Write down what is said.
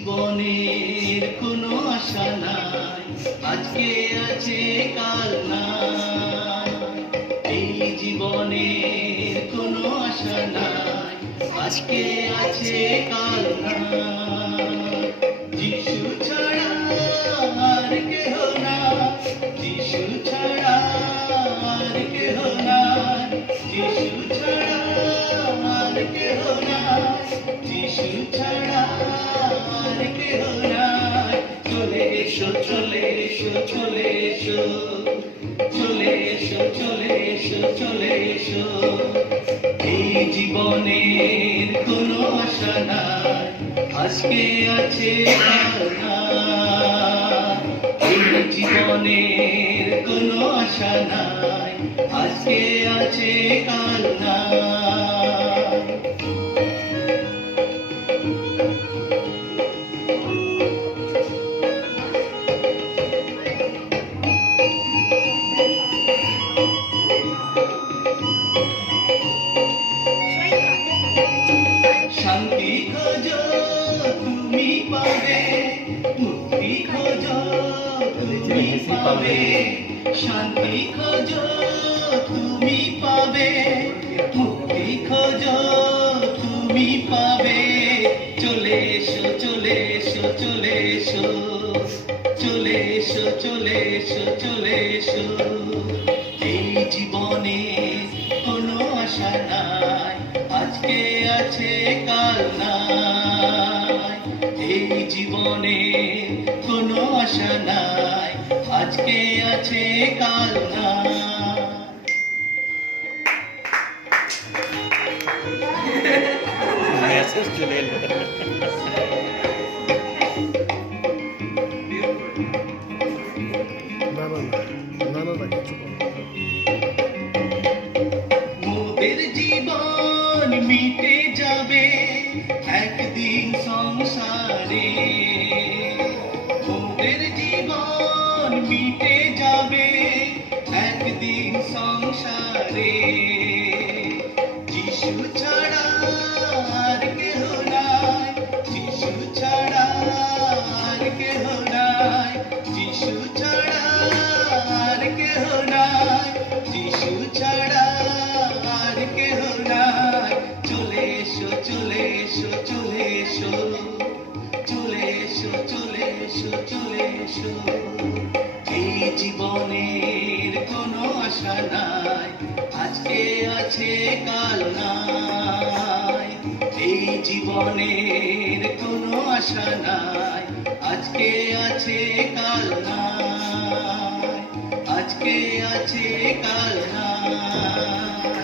জীবনের কোনো আশা নাই, আজকে আছে কাল নাই। এই জীবনের কোনো আশা নাই, আজকে আছে কাল নাই। যিশু ছাড়া আর কেহ নাই, যিশু ছাড়া আর কেহ নাই, যিশু ছাড়া আর কেহ নাই, যিশু ছাড়া আর কেহ নাই। চলে এসো, চলে এসো, চলে এসো, চলে এসো, চলে এসো, চলে এসো। এই জীবনের কোনো আশা নাই, আজকে আছে কাল নাই। এই জীবনের কোনো আশা নাই, আজকে আছে কাল নাই। শান্তি খোঁজো তুমি পাবে, মুক্তি খোঁজো তুমি পাবে। শান্তি খোঁজো তুমি পাবে, মুক্তি খোঁজো তুমি পাবে। চলে এসো, চলে এসো, চলে এসো, চলে এসো, চলে এসো, চলে এসো। এই জীবনে কোনো আশা নাই, আজকে আছে কাল নাই। এই জীবনে কোনো আশা নাই, আজকে আছে কাল নাই। মেসেজ চলে এলো। মোদের জীবন মিটে যাবে একদিন সংসারে, মোদের জীবন মিটে যাবে একদিন সংসারে। যিশু ছাড়া আর কেহ নাই, যিশু ছাড়া আর কেহ নাই, যিশু ছাড়া আর কেহ নাই, যিশু ছাড়া আর কেহ নাই। চলে এসো, চলে এসো, চলে এসো, চলে এসো, চলে এসো, চলে এসো। এই জীবনের কোনো আশা নাই, আজকে আছে কাল নাই। এই জীবনের কোনো আশা নাই, আজকে আছে কাল নাই, আজকে আছে কাল নাই।